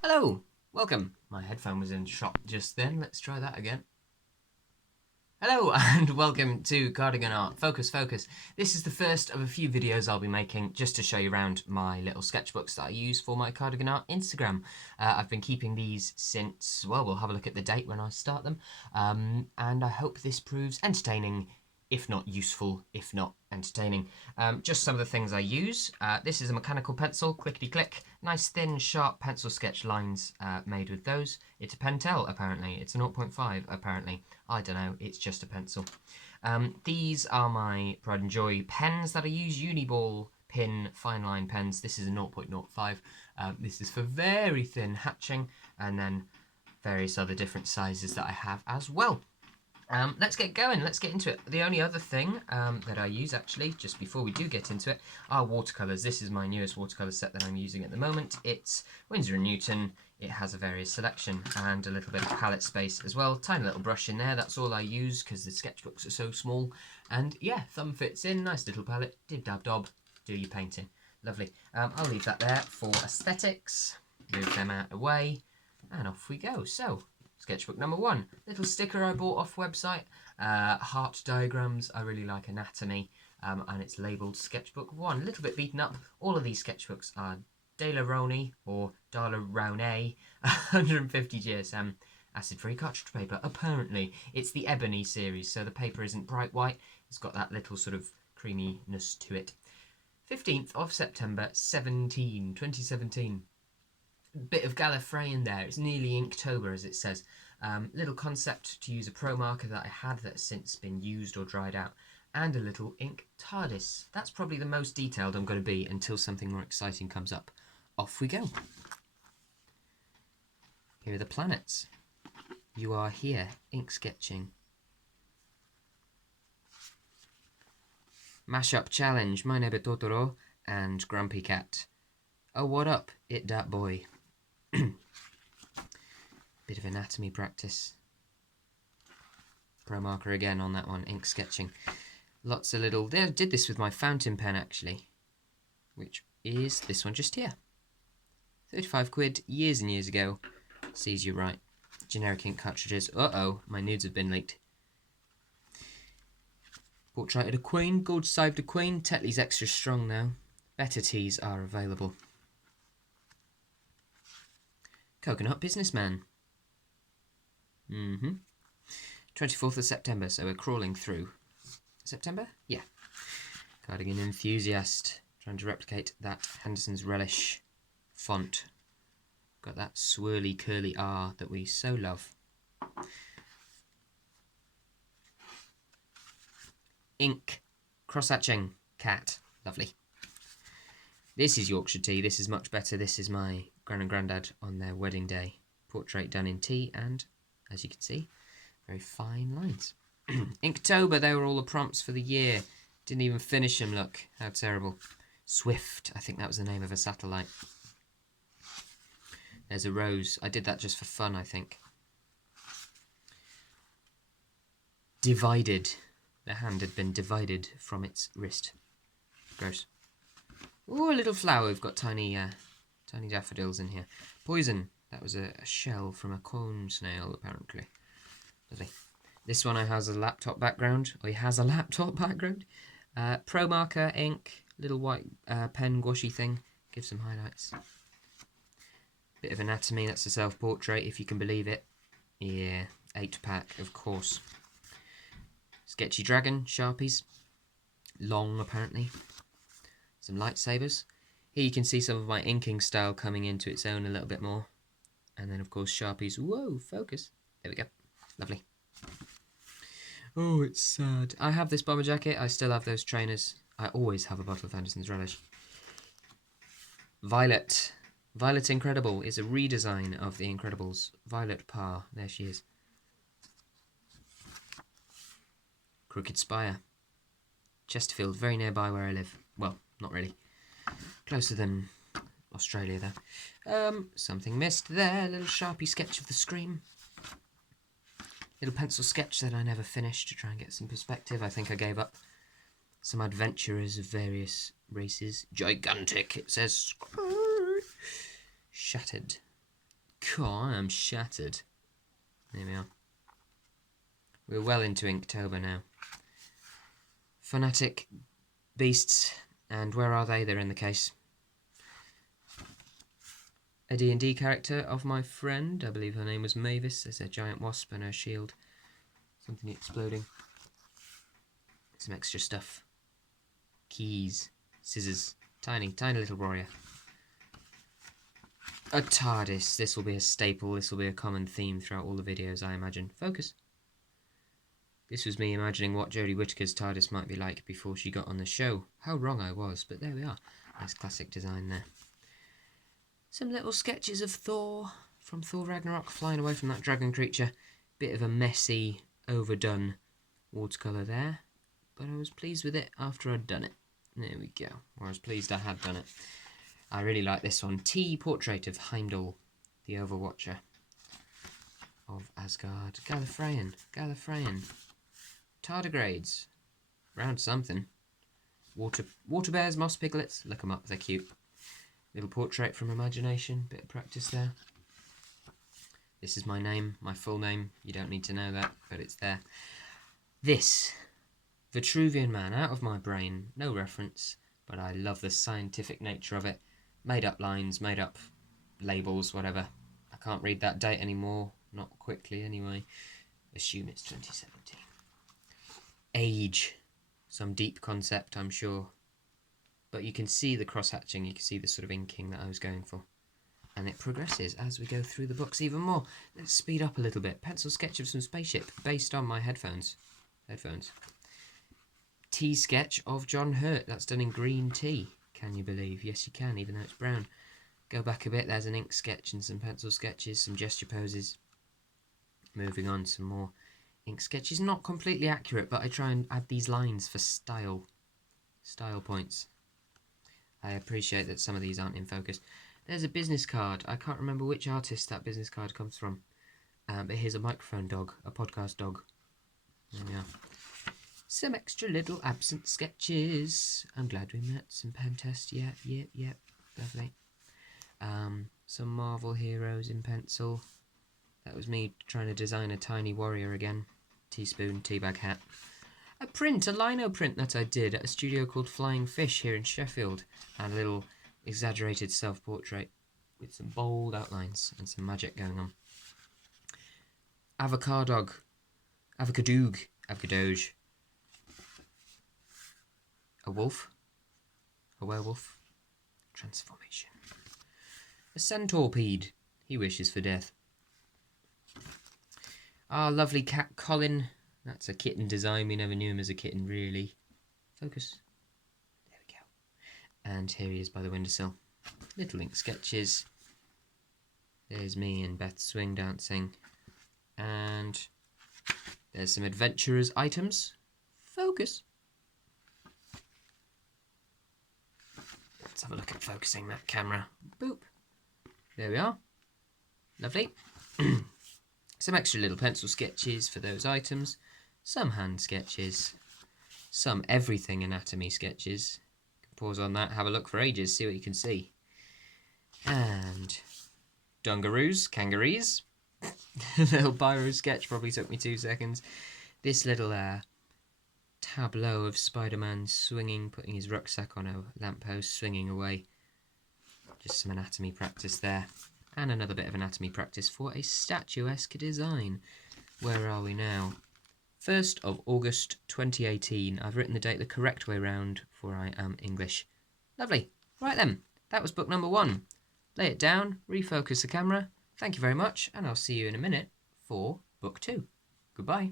Hello, welcome. My headphone was in shot just then. Let's try that again. Hello and welcome to Cardigan Art. Focus, focus. This is the first of a few videos I'll be making just to show you around my little sketchbooks that I use for my Cardigan Art Instagram. I've been keeping these since, well, we'll have a look at the date when I start them. And I hope this proves entertaining, if not useful, if not entertaining. Just some of the things I use. This is a mechanical pencil, clickety click. Nice thin, sharp pencil sketch lines made with those. It's a Pentel, apparently. It's a 0.5, apparently. I don't know, it's just a pencil. These are my pride and joy pens that I use, Uniball pin fine line pens. This is a 0.05. This is for very thin hatching, and then various other different sizes that I have as well. Let's get going, let's get into it. The only other thing that I use actually, just before we do get into it, are watercolours. This is my newest watercolour set that I'm using at the moment. It's Winsor & Newton. It has a various selection and a little bit of palette space as well. Tiny little brush in there, that's all I use because the sketchbooks are so small. And yeah, thumb fits in, nice little palette, dib-dab-dob, do your painting. Lovely. I'll leave that there for aesthetics, move them out of the way, and off we go. So, sketchbook number 1, little sticker I bought off website, heart diagrams. I really like anatomy, and it's labelled sketchbook 1. A little bit beaten up. All of these sketchbooks are Daler-Rowney or Daler-Rowney 150 GSM acid-free cartridge paper. Apparently, it's the ebony series, so the paper isn't bright white. It's got that little sort of creaminess to it. 15th of September 2017. Bit of Gallifrey in there. It's nearly Inktober, as it says. Little concept to use a pro marker that I had that has since been used or dried out, and a little ink TARDIS. That's probably the most detailed I'm going to be until something more exciting comes up. Off we go. Here are the planets. You are here, ink sketching. Mashup challenge, my neighbour Totoro and Grumpy Cat. Oh, what up, it dat boy. Bit of anatomy practice. Pro marker again on that one, ink sketching. Lots of little... I did this with my fountain pen actually, which is this one just here. 35 quid, years and years ago. Sees you right. Generic ink cartridges. Uh-oh, my nudes have been leaked. Portrait of a Queen, gold saved a Queen. Tetley's extra strong now. Better teas are available. Coconut Businessman. 24th of September, so we're crawling through. September? Yeah. Cardigan Enthusiast. Trying to replicate that Henderson's Relish font. Got that swirly curly R that we so love. Ink. Cross-hatching. Cat. Lovely. This is Yorkshire tea. This is much better. This is my gran and grandad on their wedding day. Portrait done in tea and, as you can see, very fine lines. Inktober, they were all the prompts for the year. Didn't even finish them, look. How terrible. Swift, I think that was the name of a satellite. There's a rose. I did that just for fun, I think. Divided. The hand had been divided from its wrist. Gross. Oh, a little flower. We've got tiny daffodils in here. Poison. That was a shell from a cone snail, apparently. Lovely. This one has a laptop background. Or he has a laptop background. Pro marker, ink, little white pen gouache thing. Give some highlights. Bit of anatomy. That's a self-portrait, if you can believe it. Yeah, 8-pack, of course. Sketchy dragon, Sharpies. Long, apparently. Some lightsabers. Here you can see some of my inking style coming into its own a little bit more. And then, of course, Sharpies. Whoa, focus. There we go. Lovely. Oh, it's sad. I have this bomber jacket. I still have those trainers. I always have a bottle of Anderson's Relish. Violet. Violet Incredible is a redesign of The Incredibles. Violet Parr. There she is. Crooked Spire. Chesterfield, very nearby where I live. Well, not really. Closer than Australia, though. Something missed there. Little Sharpie sketch of the Scream. Little pencil sketch that I never finished to try and get some perspective. I think I gave up. Some adventurers of various races. Gigantic, it says. Shattered. God, I am shattered. There we are. We're well into Inktober now. Fanatic beasts, and where are they? They're in the case. A D&D character of my friend, I believe her name was Mavis. There's a giant wasp and her shield. Something exploding. Some extra stuff. Keys, scissors, tiny little warrior. A TARDIS. This will be a staple. This will be a common theme throughout all the videos, I imagine. Focus. This was me imagining what Jodie Whittaker's TARDIS might be like before she got on the show. How wrong I was, but there we are. Nice classic design there. Some little sketches of Thor from Thor Ragnarok, flying away from that dragon creature. Bit of a messy, overdone watercolour there, but I was pleased with it after I'd done it. There we go. Or I was pleased I had done it. I really like this one. Portrait of Heimdall, the Overwatcher of Asgard. Gallifreyan. Tardigrades. Round something. Water bears, moss piglets. Look them up, they're cute. Little portrait from imagination. Bit of practice there. This is my name, my full name. You don't need to know that, but it's there. This. Vitruvian Man, out of my brain. No reference, but I love the scientific nature of it. Made up lines, made up labels, whatever. I can't read that date anymore. Not quickly, anyway. Assume it's 2017. Age. Some deep concept, I'm sure. But you can see the cross-hatching, you can see the sort of inking that I was going for. And it progresses as we go through the books even more. Let's speed up a little bit. Pencil sketch of some spaceship based on my headphones. Tea sketch of John Hurt. That's done in green tea. Can you believe? Yes, you can, even though it's brown. Go back a bit. There's an ink sketch and some pencil sketches, some gesture poses. Moving on, some more ink sketches. Not completely accurate, but I try and add these lines for style. Style points. I appreciate that some of these aren't in focus. There's a business card. I can't remember which artist that business card comes from. But here's a microphone dog, a podcast dog. There we are. Some extra little absent sketches. I'm glad we met. Some pen test. Yep. Lovely. Some Marvel heroes in pencil. That was me trying to design a tiny warrior again. Teaspoon, teabag hat. A lino print that I did at a studio called Flying Fish here in Sheffield. And a little exaggerated self-portrait with some bold outlines and some magic going on. Avocadoge. A wolf. A werewolf. Transformation. A centipede. He wishes for death. Our lovely cat Colin. That's a kitten design. We never knew him as a kitten, really. Focus. There we go. And here he is by the windowsill. Little ink sketches. There's me and Beth swing dancing. And there's some adventurers items. Focus. Let's have a look at focusing that camera. Boop. There we are. Lovely. Some extra little pencil sketches for those items. Some hand sketches. Some everything anatomy sketches. Pause on that, have a look for ages, see what you can see. And kangaroos. Little biro sketch, probably took me 2 seconds. This little tableau of Spider-Man swinging, putting his rucksack on a lamppost, swinging away. Just some anatomy practice there. And another bit of anatomy practice for a statuesque design. Where are we now? 1st of August 2018. I've written the date the correct way round, for I am English. Lovely. Right then, that was book number 1. Lay it down, refocus the camera. Thank you very much, and I'll see you in a minute for book 2. Goodbye.